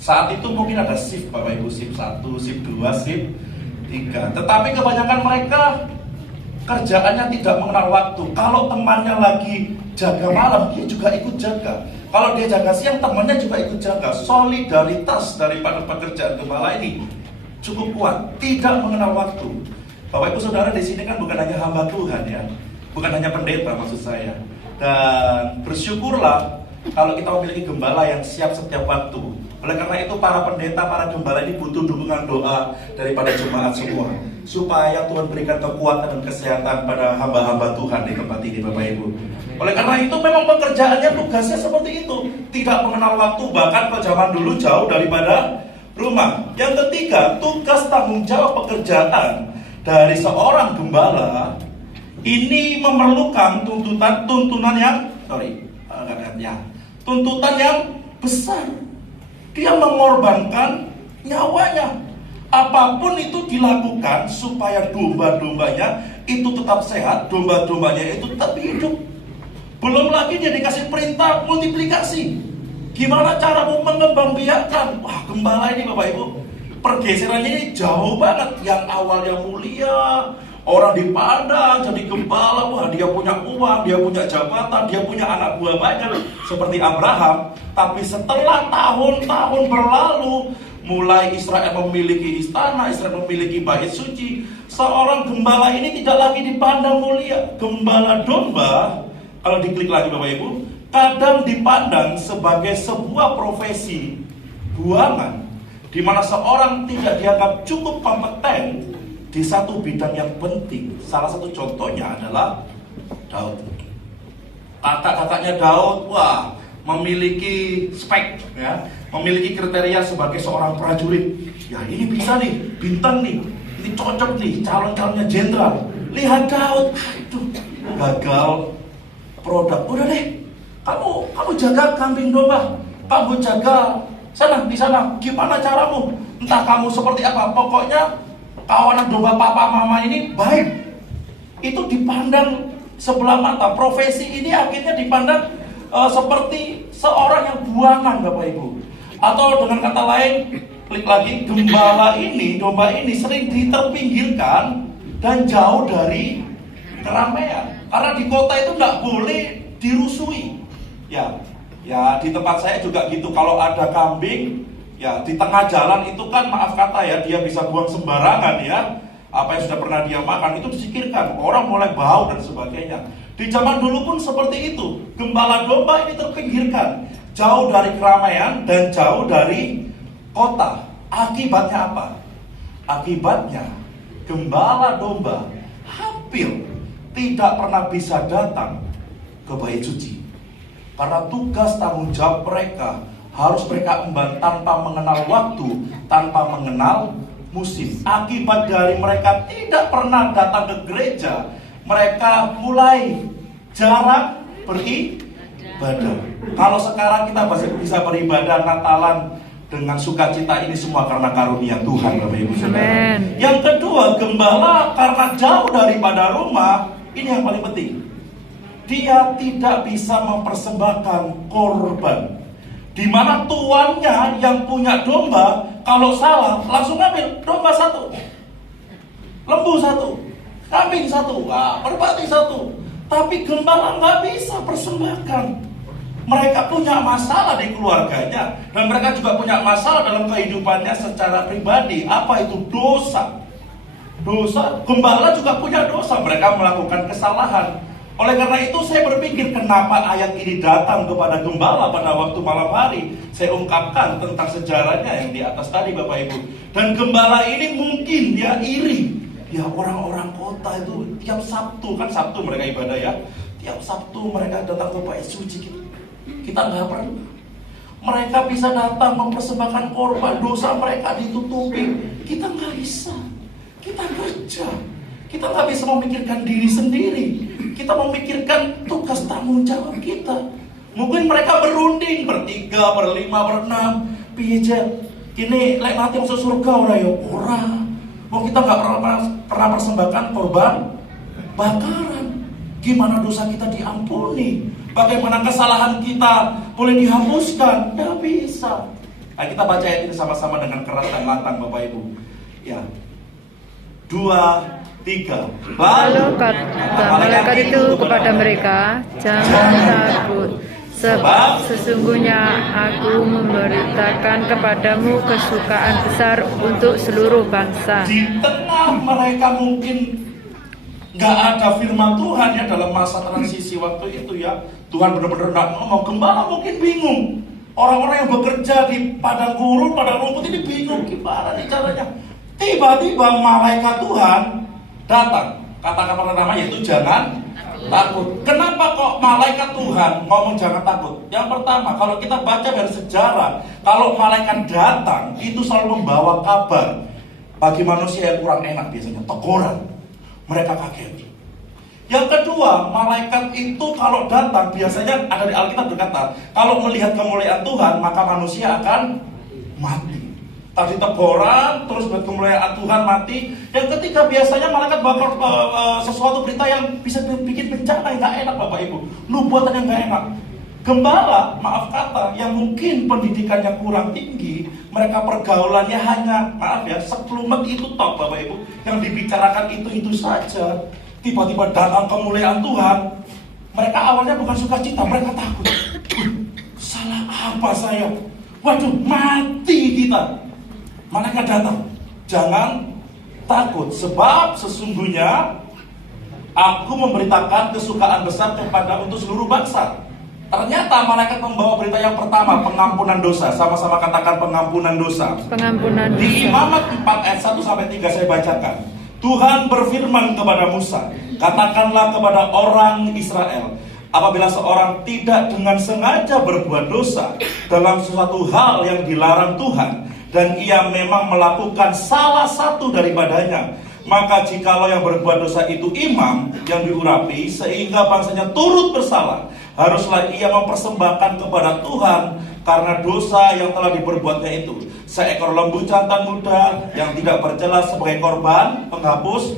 Saat itu mungkin ada shift Bapak Ibu, shift 1, shift 2, shift 3. Tetapi kebanyakan mereka kerjaannya tidak mengenal waktu. Kalau temannya lagi jaga malam, dia juga ikut jaga. Kalau dia jaga siang, temannya juga ikut jaga. Solidaritas daripada pekerjaan gembala ini cukup kuat, tidak mengenal waktu. Bapak Ibu Saudara, di sini kan bukan hanya hamba Tuhan ya, bukan hanya pendeta maksud saya. Dan bersyukurlah kalau kita memiliki gembala yang siap setiap waktu. Oleh karena itu para pendeta, para gembala ini butuh dukungan doa daripada jemaat semua, supaya Tuhan berikan kekuatan dan kesehatan pada hamba-hamba Tuhan di tempat ini Bapak Ibu. Oleh karena itu memang pekerjaannya, tugasnya seperti itu, tidak mengenal waktu, bahkan ke zaman dulu jauh daripada rumah. Yang ketiga, tugas tanggung jawab pekerjaan dari seorang gembala ini memerlukan tuntutan yang besar. Dia mengorbankan nyawanya. Apapun itu dilakukan supaya domba-dombanya itu tetap sehat, domba-dombanya itu tetap hidup. Belum lagi dia dikasih perintah multiplikasi. Gimana cara mengembangbiakkan? Wah, gembala ini Bapak Ibu, pergeserannya ini jauh banget. Yang awalnya mulia, orang dipandang jadi gembala, wah dia punya uang, dia punya jabatan, dia punya anak buah banyak seperti Abraham. Tapi setelah tahun-tahun berlalu, mulai Israel memiliki istana, Israel memiliki bait suci, seorang gembala ini tidak lagi dipandang mulia. Gembala domba, kalau diklik lagi Bapak Ibu, kadang dipandang sebagai sebuah profesi buangan, di mana seorang tidak dianggap cukup kompeten di satu bidang yang penting. Salah satu contohnya adalah Daud. Kakak-kakaknya Daud, wah, memiliki spek, ya, memiliki kriteria sebagai seorang prajurit. Ya ini bisa nih, bintang nih, ini cocok nih, calon-calonnya jenderal. Lihat Daud, aduh, gagal produk. Udah deh, kamu jaga kambing domba, kamu jaga di sana. Gimana caramu? Entah kamu seperti apa, pokoknya kawanan domba papa mama ini baik. Itu dipandang sebelah mata. Profesi ini akhirnya dipandang seperti seorang yang buangan Bapak Ibu. Atau dengan kata lain, klik lagi, domba ini sering diterpinggirkan dan jauh dari keramaian. Karena di kota itu nggak boleh dirusui. Ya di tempat saya juga gitu. Kalau ada kambing, ya di tengah jalan itu kan maaf kata ya, dia bisa buang sembarangan ya. Apa yang sudah pernah dia makan itu disikirkan, orang mulai bau dan sebagainya. Di zaman dulu pun seperti itu. Gembala domba ini terpinggirkan, jauh dari keramaian dan jauh dari kota. Akibatnya apa? Akibatnya gembala domba hampir tidak pernah bisa datang ke bait suci. Karena tugas tanggung jawab mereka harus mereka emban tanpa mengenal waktu, tanpa mengenal musim. Akibat dari mereka tidak pernah datang ke gereja, mereka mulai jarang beribadah. Kalau sekarang kita masih bisa beribadah Natalan dengan sukacita, ini semua karena karunia Tuhan Bapak Ibu Saudara. Yang kedua, gembala karena jauh daripada rumah, ini yang paling penting. Dia tidak bisa mempersembahkan korban. Di mana tuannya yang punya domba, kalau salah langsung ambil domba 1, lembu 1, kambing 1, merpati 1. Tapi gembala nggak bisa persembahkan. Mereka punya masalah di keluarganya, dan mereka juga punya masalah dalam kehidupannya secara pribadi. Apa itu? Dosa. Gembala juga punya dosa. Mereka melakukan kesalahan. Oleh karena itu saya berpikir, kenapa ayat ini datang kepada gembala pada waktu malam hari. Saya ungkapkan tentang sejarahnya yang di atas tadi Bapak Ibu. Dan gembala ini mungkin dia iri. Ya orang-orang kota itu tiap Sabtu, kan Sabtu mereka ibadah ya. Tiap Sabtu mereka datang ke bait suci. Kita nggak perlu. Mereka bisa datang mempersembahkan korban, dosa mereka ditutupi. Kita nggak bisa. Kita kerja. Kita nggak bisa memikirkan diri sendiri. Kita memikirkan tugas tanggung jawab kita. Mungkin mereka berunding, 3, 5, 6. Pijet, ini lek nanti masuk surga orang ya orang. Mau kita nggak pernah persembahkan korban bakaran. Gimana dosa kita diampuni? Bagaimana kesalahan kita boleh dihapuskan? Nggak bisa. Nah, kita baca ayat ini sama-sama dengan keras dan lantang Bapak Ibu. Ya. 2, 3. Lalu kata malaikat itu kepada mereka, jangan takut, sebab sesungguhnya aku memberitakan kepadamu kesukaan besar untuk seluruh bangsa. Di tengah mereka mungkin nggak ada firman Tuhan ya dalam masa transisi waktu itu ya. Tuhan benar-benar nggak ngomong. Gembala mungkin bingung. Orang-orang yang bekerja di padang gurun, padang rumput ini bingung gimana nih caranya. Tiba-tiba malaikat Tuhan datang. Kata-kata pertama yaitu jangan takut. Kenapa kok malaikat Tuhan ngomong jangan takut? Yang pertama, kalau kita baca dari sejarah, kalau malaikat datang itu selalu membawa kabar. Bagi manusia yang kurang enak biasanya teguran. Mereka kaget. Yang kedua, malaikat itu kalau datang biasanya ada di Alkitab berkata, kalau melihat kemuliaan Tuhan maka manusia akan mati. Tadi teguran, terus melihat kemuliaan Tuhan mati. Yang ketiga biasanya malaikat bakal sesuatu berita yang bisa bikin bencana yang gak enak Bapak Ibu. Nubuatan yang gak enak. Gembala, maaf kata, yang mungkin pendidikannya kurang tinggi, mereka pergaulannya hanya, maaf ya, seklumet itu toh Bapak Ibu, yang dibicarakan itu saja. Tiba-tiba datang kemuliaan Tuhan, mereka awalnya bukan sukacita, mereka takut. Salah apa saya? Waduh, mati kita. Malaikat datang, jangan takut, sebab sesungguhnya aku memberitakan kesukaan besar kepada untuk seluruh bangsa. Ternyata malaikat membawa berita yang pertama, pengampunan dosa. Sama-sama katakan pengampunan dosa. Pengampunan dosa. Di Imamat 4 ayat 1-3 saya bacakan. Tuhan berfirman kepada Musa, katakanlah kepada orang Israel, apabila seorang tidak dengan sengaja berbuat dosa dalam sesuatu hal yang dilarang Tuhan, dan ia memang melakukan salah satu daripadanya, maka jikalau yang berbuat dosa itu imam yang diurapi sehingga bangsanya turut bersalah, haruslah ia mempersembahkan kepada Tuhan karena dosa yang telah diperbuatnya itu seekor lembu jantan muda yang tidak bercela sebagai korban penghapus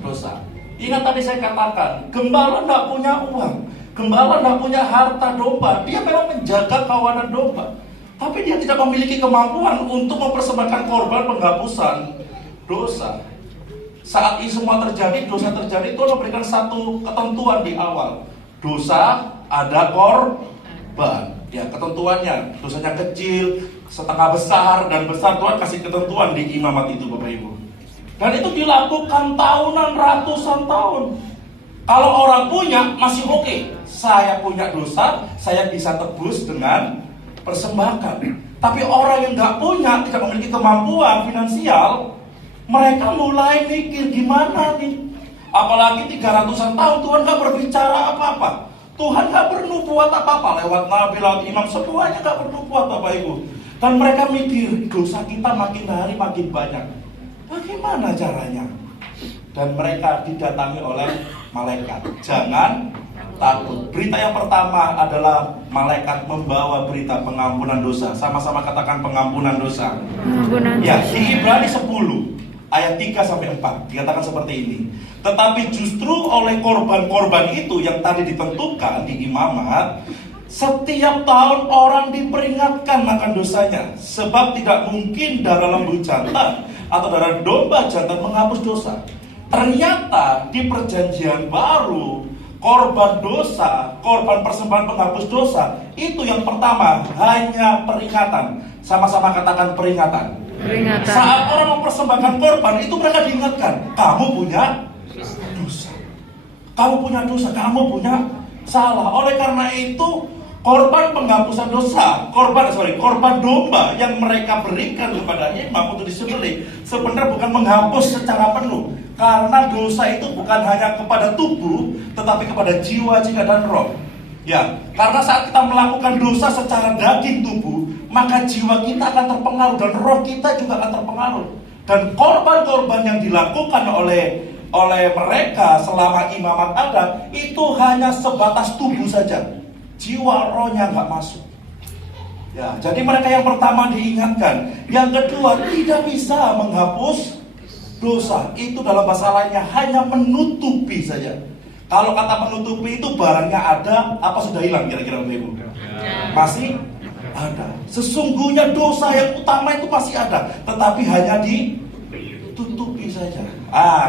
dosa. Ingat tadi saya katakan, gembala tidak punya uang, gembala tidak punya harta domba, dia memang menjaga kawanan domba, tapi dia tidak memiliki kemampuan untuk mempersembahkan korban penghapusan dosa. Saat ini semua terjadi, dosa terjadi, Tuhan memberikan satu ketentuan di awal. Dosa ada korban. Ya, ketentuannya, dosanya kecil, setengah besar, dan besar. Tuhan kasih ketentuan di Imamat itu Bapak Ibu. Dan itu dilakukan tahunan, ratusan tahun. Kalau orang punya, masih oke. Saya punya dosa, saya bisa tebus dengan persembahkan. Tapi orang yang nggak punya, tidak memiliki kemampuan finansial, mereka mulai mikir gimana nih. Apalagi 300-an tahun Tuhan gak berbicara apa-apa, Tuhan gak bernubuat apa-apa lewat nabi, lewat imam, semuanya gak bernubuat Bapak Ibu. Dan mereka mikir dosa kita makin hari makin banyak, bagaimana caranya? Dan mereka didatangi oleh malaikat, jangan takut. Berita yang pertama adalah malaikat membawa berita pengampunan dosa. Sama-sama katakan pengampunan dosa. Pengampunan Ya, dosa. di Ibrani 10 ayat 3-4 dikatakan seperti ini. Tetapi justru oleh korban-korban itu yang tadi ditentukan di Imamat, setiap tahun orang diperingatkan akan dosanya, sebab tidak mungkin darah lembu jantan atau darah domba jantan menghapus dosa. Ternyata di perjanjian baru, korban dosa, korban persembahan penghapus dosa, itu yang pertama hanya peringatan. Sama-sama katakan peringatan. Peringatan. Saat orang mempersembahkan korban, itu mereka diingatkan, kamu punya dosa, kamu punya dosa, kamu punya salah. Oleh karena itu, korban penghapusan dosa, korban domba yang mereka berikan kepada imam untuk disembelih, sebenarnya bukan menghapus secara penuh, karena dosa itu bukan hanya kepada tubuh, tetapi kepada jiwa, jiwa dan roh. Ya, karena saat kita melakukan dosa secara daging tubuh, maka jiwa kita akan terpengaruh dan roh kita juga akan terpengaruh. Dan korban-korban yang dilakukan oleh mereka selama imamat ada, itu hanya sebatas tubuh saja, jiwa rohnya nggak masuk. Ya, jadi mereka yang pertama diingatkan. Yang kedua, tidak bisa menghapus dosa. Itu dalam bahasa lainnya hanya menutupi saja. Kalau kata menutupi itu barangnya ada, apa sudah hilang kira-kira Bapak Ibu? Masih ada. Sesungguhnya dosa yang utama itu masih ada, tetapi hanya ditutupi saja.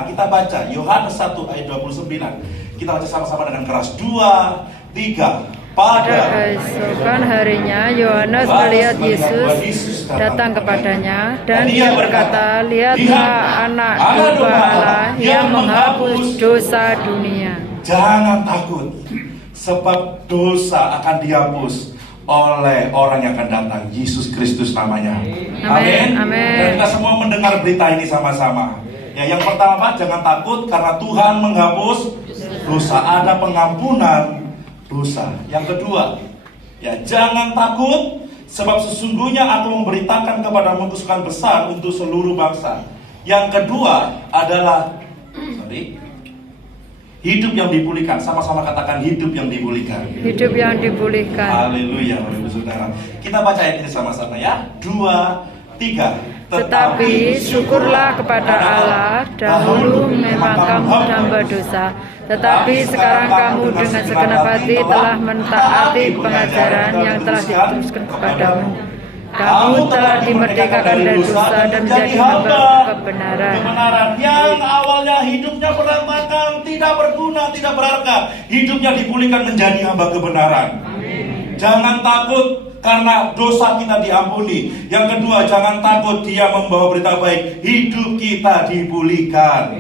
Kita baca Yohanes 1 ayat 29. Kita baca sama-sama dengan keras. 2, 3. Pada keesokan harinya Yohanes melihat Yesus datang kepadanya, dan dia berkata, "Lihatlah anak domba Allah yang menghapus dosa dunia." Jangan takut, sebab dosa akan dihapus oleh orang yang akan datang, Yesus Kristus namanya. Amin. Dan kita semua mendengar berita ini sama-sama. Ya, yang pertama Pak, jangan takut karena Tuhan menghapus dosa, ada pengampunan dosa. Yang kedua, ya jangan takut sebab sesungguhnya aku memberitakan kepadamu kesukaan besar untuk seluruh bangsa. Yang kedua adalah hidup yang dipulihkan. Sama-sama katakan hidup yang dipulihkan. Hidup yang dipulihkan. Haleluya, Bapak Ibu Saudara. Kita baca ayat ini sama-sama ya. 2, 3. Tetapi syukurlah kepada Allah, dahulu memang kamu hamba dosa, tetapi sekarang kamu dengan segenap hati telah mentaati pengajaran yang telah diteruskan kepadamu. Kamu telah dimerdekakan dari dosa dan menjadi hamba kebenaran. Kebenaran yang awalnya hidupnya berantakan, tidak berguna, tidak berharga, hidupnya dipulihkan menjadi hamba kebenaran. Jangan takut karena dosa kita diampuni. Yang kedua, jangan takut, dia membawa berita baik, hidup kita dipulihkan.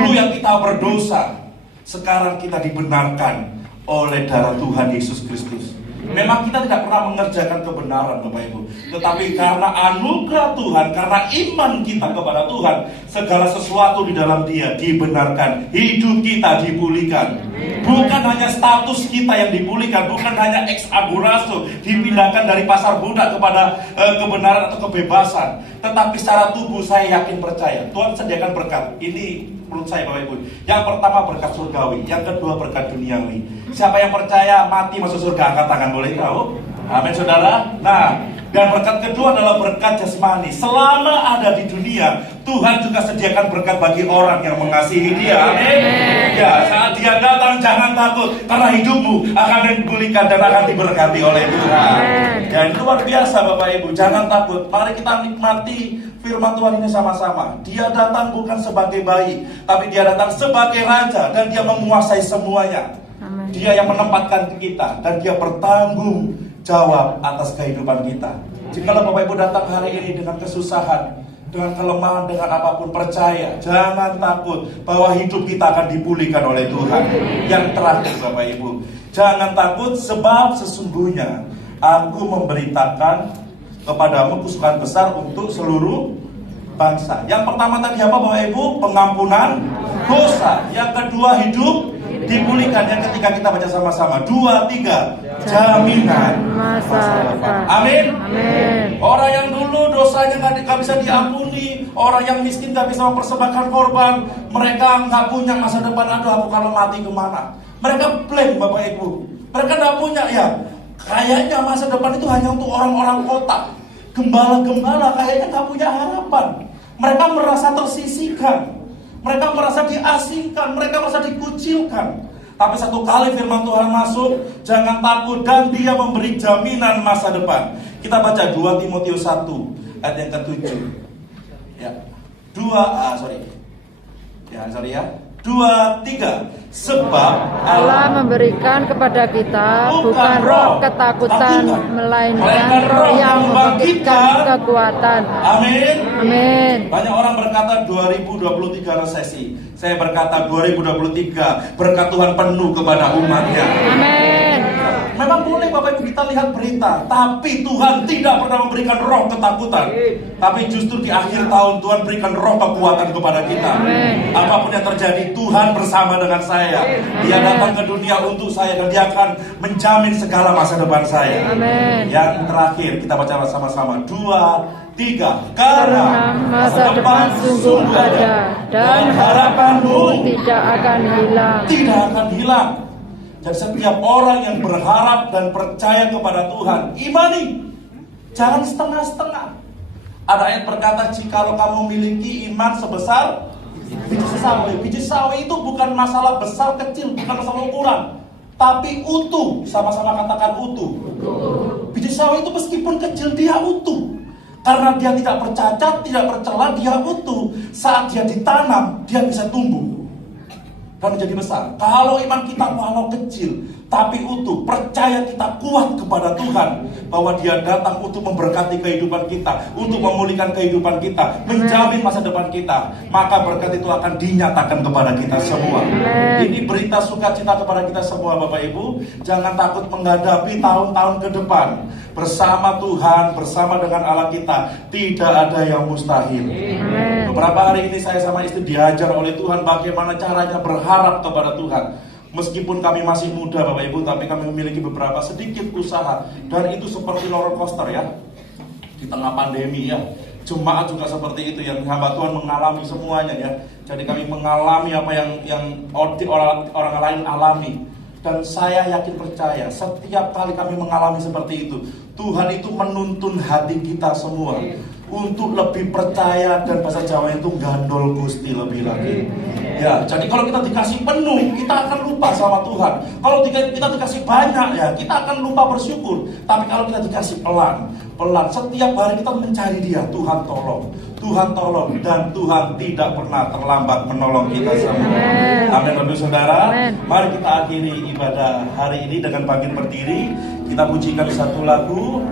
Dulu yang kita berdosa, sekarang kita dibenarkan oleh darah Tuhan Yesus Kristus. Memang kita tidak pernah mengerjakan kebenaran Bapak Ibu, tetapi karena anugerah Tuhan, karena iman kita kepada Tuhan, segala sesuatu di dalam Dia dibenarkan, hidup kita dipulihkan. Bukan hanya status kita yang dipulihkan, bukan hanya ex agorazo, dipindahkan dari pasar budak kepada kebenaran atau kebebasan, tetapi secara tubuh saya yakin percaya Tuhan sediakan berkat. Ini menurut saya Bapak Ibu, yang pertama berkat surgawi, yang kedua berkat duniawi. Siapa yang percaya mati masuk surga, angkat tangan, boleh tahu? Amin saudara. Nah, dan berkat kedua adalah berkat jasmani. Selama ada di dunia, Tuhan juga sediakan berkat bagi orang yang mengasihi Dia. Amin. Ya, saat Dia datang jangan takut, karena hidupmu akan dipulihkan dan akan diberkati oleh Tuhan. Dan itu luar biasa Bapak Ibu, jangan takut. Mari kita nikmati firman Tuhan ini sama-sama. Dia datang bukan sebagai bayi, tapi Dia datang sebagai raja, dan Dia menguasai semuanya. Amen. Dia yang menempatkan kita, dan Dia bertanggung jawab atas kehidupan kita. Jikalau Bapak Ibu datang hari ini dengan kesusahan, dengan kelemahan, dengan apapun, percaya, jangan takut bahwa hidup kita akan dipulihkan oleh Tuhan. Yang terakhir Bapak Ibu, jangan takut sebab sesungguhnya aku memberitakan kepadamu kesukaan besar untuk seluruh bangsa. Yang pertama tadi apa Bapak Ibu? Pengampunan dosa. Yang kedua hidup dipulihkan. Yang ketiga kita baca sama-sama. 2, 3. Jaminan masa depan. Amin. Orang yang dulu dosanya nggak bisa diampuni, orang yang miskin nggak bisa mempersembahkan korban, mereka nggak punya masa depan. Aduh, aku kalau mati kemana? Mereka blank Bapak Ibu. Mereka nggak punya ya. Kayaknya masa depan itu hanya untuk orang-orang kota. Gembala-gembala kayaknya nggak punya harapan. Mereka merasa tersisihkan, mereka merasa diasingkan, mereka merasa dikucilkan. Tapi satu kali firman Tuhan masuk, jangan takut, dan Dia memberi jaminan masa depan. Kita baca 2 Timotius 1 ayat yang ke-7. Ya. 2, 3. Sebab Allah memberikan kepada kita bukan roh ketakutan, melainkan roh yang membangkitkan kekuatan. Amin. Banyak orang berkata 2023 resesi. Saya berkata 2023 berkat Tuhan penuh kepada umatnya. Amin. Memang boleh Bapak Ibu kita lihat berita, tapi Tuhan tidak pernah memberikan roh ketakutan. Tapi justru di akhir tahun Tuhan berikan roh kekuatan kepada kita. Amin. Apapun yang terjadi, Tuhan bersama dengan saya. Dia datang ke dunia untuk saya, dan Dia akan menjamin segala masa depan saya. Amin. Yang terakhir kita baca sama-sama. 2, 3. Karena masa depan sungguh ada, dan harapanmu tidak akan hilang. Tidak akan hilang. Dan setiap orang yang berharap dan percaya kepada Tuhan, imani, jangan setengah-setengah. Ada ayat berkata, jikalau kamu memiliki iman sebesar biji sawi. Biji sawi itu bukan masalah besar kecil, bukan masalah ukuran, tapi utuh. Sama-sama katakan utuh. Biji sawi itu meskipun kecil dia utuh. Karena dia tidak bercacat, tidak bercela, dia utuh. Saat dia ditanam, dia bisa tumbuh dan menjadi besar. Kalau iman kita walau kecil, tapi utuh, percaya kita kuat kepada Tuhan, bahwa Dia datang untuk memberkati kehidupan kita, untuk memulihkan kehidupan kita, menjamin masa depan kita, maka berkat itu akan dinyatakan kepada kita semua. Ini berita sukacita kepada kita semua, Bapak Ibu. Jangan takut menghadapi tahun-tahun ke depan. Bersama Tuhan, bersama dengan Allah kita, tidak ada yang mustahil. Beberapa hari ini saya sama istri diajar oleh Tuhan bagaimana caranya berharap kepada Tuhan. Meskipun kami masih muda Bapak Ibu, tapi kami memiliki beberapa sedikit usaha. Dan itu seperti roller coaster ya. Di tengah pandemi ya. Jemaat juga seperti itu, yang hamba Tuhan mengalami semuanya ya. Jadi kami mengalami apa yang orang lain alami. Dan saya yakin percaya, setiap kali kami mengalami seperti itu, Tuhan itu menuntun hati kita semua untuk lebih percaya, dan bahasa Jawa itu gandol Gusti lebih lagi. Ya, jadi kalau kita dikasih penuh, kita akan lupa sama Tuhan. Kalau kita dikasih banyak ya, kita akan lupa bersyukur. Tapi kalau kita dikasih pelan, setiap hari kita mencari Dia, Tuhan tolong, dan Tuhan tidak pernah terlambat menolong kita semua. Amin, Bapak Saudara. Mari kita akhiri ibadah hari ini dengan bangkit berdiri. Kita pujikan satu lagu.